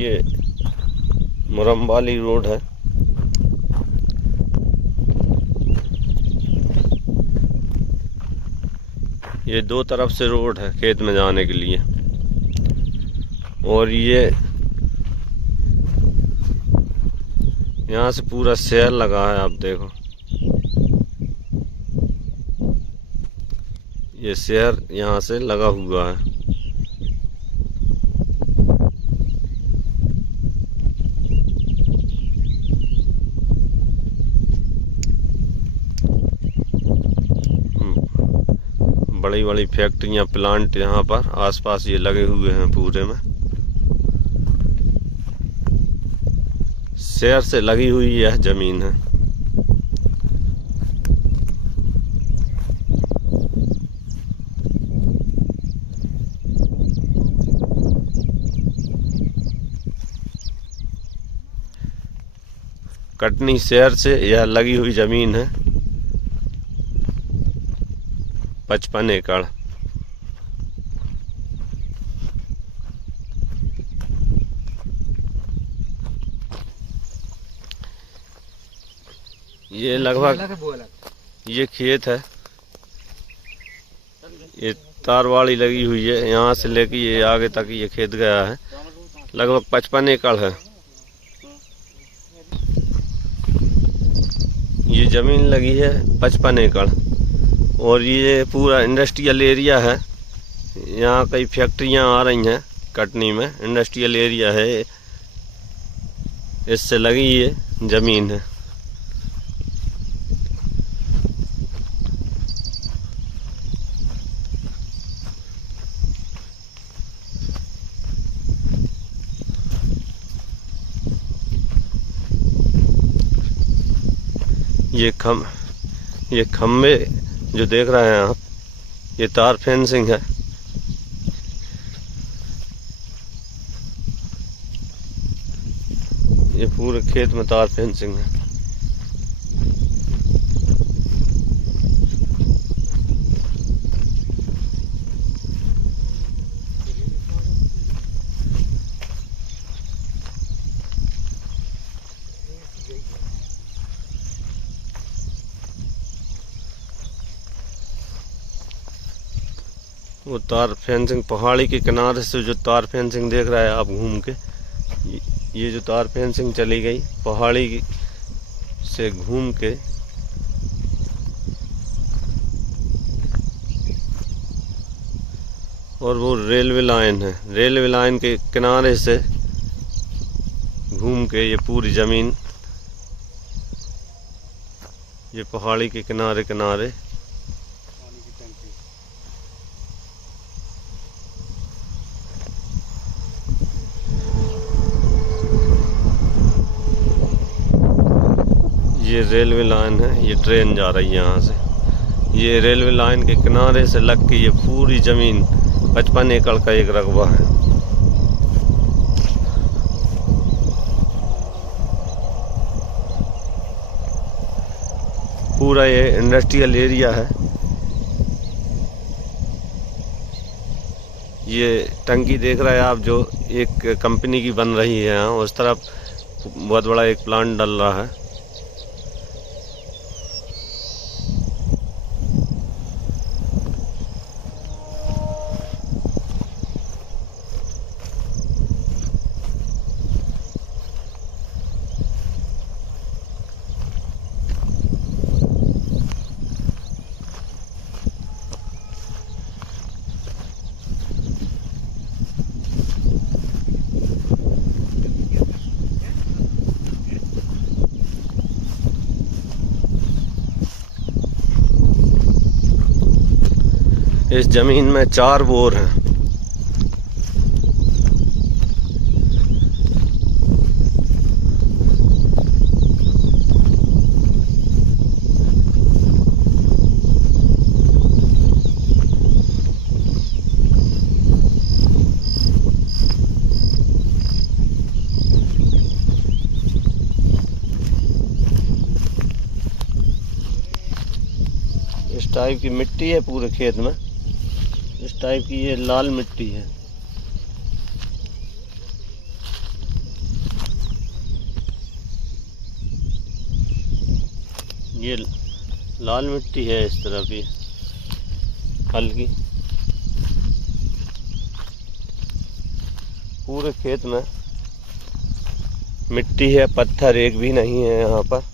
ये मुरम्बाली रोड है। ये दो तरफ से रोड है खेत में जाने के लिए। और ये यहाँ से पूरा शहर लगा है, आप देखो। ये शहर यहाँ से लगा हुआ है। बड़ी बड़ी फैक्ट्रियां, प्लांट यहाँ पर आसपास ये लगे हुए हैं पूरे में। शहर से लगी हुई यह जमीन है। कटनी शहर से यह लगी हुई जमीन है 55 एकड़। ये लगभग ये खेत है। ये तारवाड़ी लगी हुई है, यहाँ से लेके ये आगे तक ये खेत गया है। लगभग 55 एकड़ है। ये जमीन लगी है 55 एकड़। और ये पूरा इंडस्ट्रियल एरिया है। यहाँ कई फैक्ट्रियाँ आ रही हैं कटनी में। इंडस्ट्रियल एरिया है, इससे लगी ये जमीन है। ये खम्बे जो देख रहे हैं आप, ये तार फेंसिंग है। ये पूरे खेत में तार फेंसिंग है। वो तार फेंसिंग पहाड़ी के किनारे से जो तार फेंसिंग देख रहा है आप घूम के, ये जो तार फेंसिंग चली गई पहाड़ी से घूम के, और वो रेलवे लाइन है। रेलवे लाइन के किनारे से घूम के ये पूरी जमीन ये पहाड़ी के किनारे किनारे ये रेलवे लाइन है। ये ट्रेन जा रही है यहाँ से। ये रेलवे लाइन के किनारे से लग के ये पूरी जमीन 55 एकड़ का एक रकबा है। पूरा ये इंडस्ट्रियल एरिया है। ये टंकी देख रहे हैं आप, जो एक कंपनी की बन रही है यहाँ, उस तरफ बहुत बड़ा एक प्लांट डल रहा है। इस जमीन में 4 बोर हैं। इस टाइप की मिट्टी है पूरे खेत में। इस टाइप की ये लाल मिट्टी है। ये लाल मिट्टी है इस तरफ ही हल्की, पूरे खेत में मिट्टी है, पत्थर एक भी नहीं है यहाँ पर।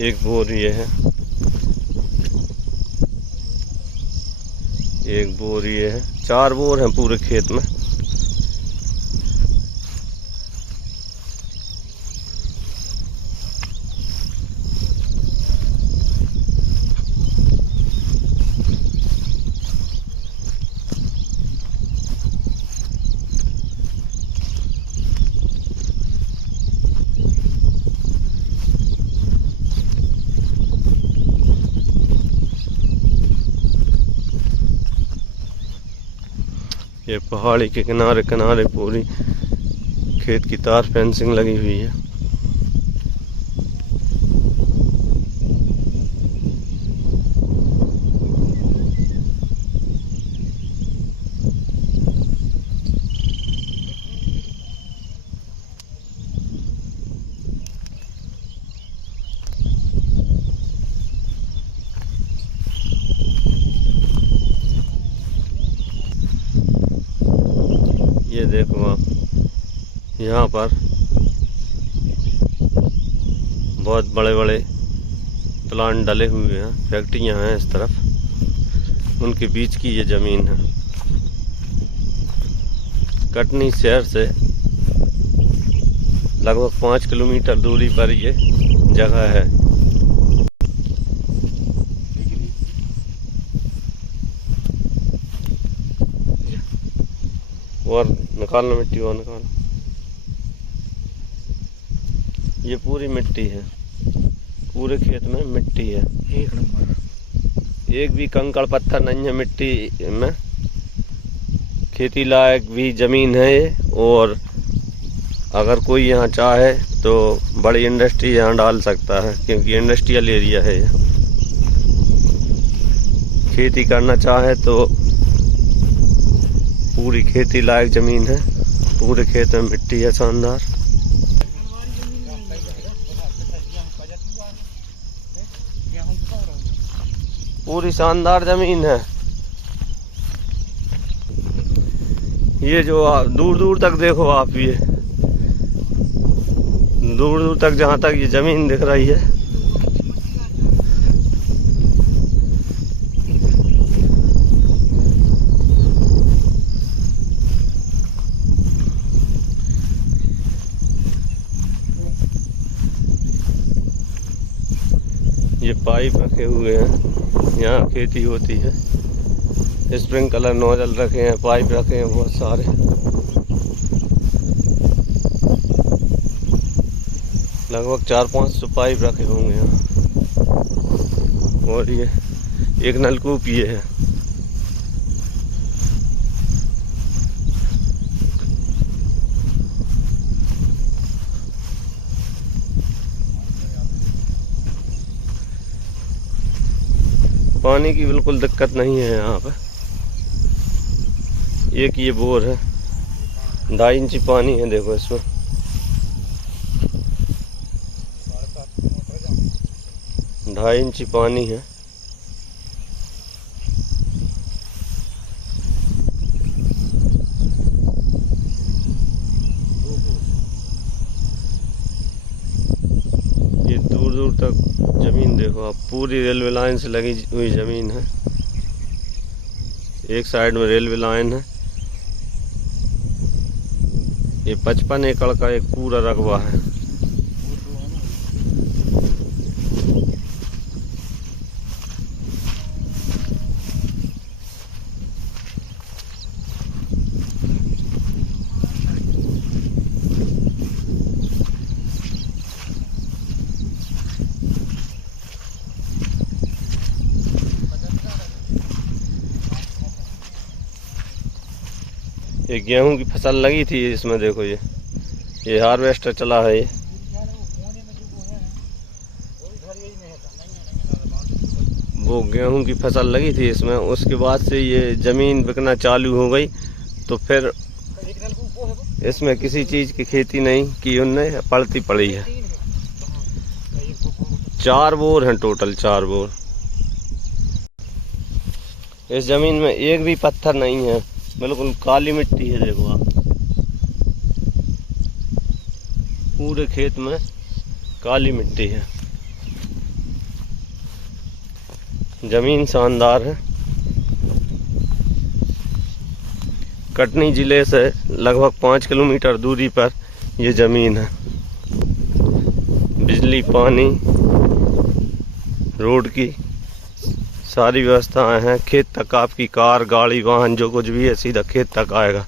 एक बोर ये है, एक बोर ये है, 4 बोर हैं पूरे खेत में। ये पहाड़ी के किनारे किनारे पूरी खेत की तार फेंसिंग लगी हुई है। ये देखो आप, यहाँ पर बहुत बड़े बड़े प्लांट डले हुए हैं, फैक्ट्रियाँ हैं इस तरफ, उनके बीच की ये ज़मीन है। कटनी शहर से लगभग 5 किलोमीटर दूरी पर ये जगह है। और निकालना मिट्टी, और निकाल। ये पूरी मिट्टी है, पूरे खेत में मिट्टी है, एक नंबर। एक भी कंकड़ पत्थर नहीं है मिट्टी में। खेती लायक भी ज़मीन है ये, और अगर कोई यहाँ चाहे तो बड़ी इंडस्ट्री यहाँ डाल सकता है, क्योंकि इंडस्ट्रियल एरिया है ये। खेती करना चाहे तो पूरी खेती लायक ज़मीन है, पूरे खेत में मिट्टी है शानदार। पूरी शानदार ज़मीन है। ये जो दूर दूर तक देखो आप, ये दूर दूर तक जहाँ तक ये ज़मीन दिख रही है, ये पाइप रखे हुए हैं, यहाँ खेती होती है। स्प्रिंकलर नोजल रखे हैं, पाइप रखे हैं बहुत सारे। लगभग 400-500 पाइप रखे होंगे यहाँ। और ये एक नलकूप ये है। पानी की बिल्कुल दिक्कत नहीं है यहाँ पे। एक ये बोर है, 2.5 इंची पानी है, देखो इसमें। ढाई इंची पानी है। ये दूर दूर तक जमीन देखो आप, पूरी रेलवे लाइन से लगी हुई जमीन है। एक साइड में रेलवे लाइन है। ये 55 एकड़ का एक पूरा रकबा है। ये गेहूं की फसल लगी थी इसमें, देखो ये हार्वेस्टर चला है। ये वो गेहूं की फसल लगी थी इसमें, उसके बाद से ये ज़मीन बिकना चालू हो गई, तो फिर इसमें किसी चीज़ की खेती नहीं की उनने, पड़ती पड़ी है। 4 बोर हैं टोटल, 4 बोर। इस ज़मीन में एक भी पत्थर नहीं है, बिल्कुल काली मिट्टी है। देखो आप, पूरे खेत में काली मिट्टी है। ज़मीन शानदार है। कटनी ज़िले से लगभग 5 किलोमीटर दूरी पर ये ज़मीन है। बिजली, पानी, रोड की सारी व्यवस्थाएं हैं। खेत तक आपकी कार, गाड़ी, वाहन जो कुछ भी है सीधा खेत तक आएगा।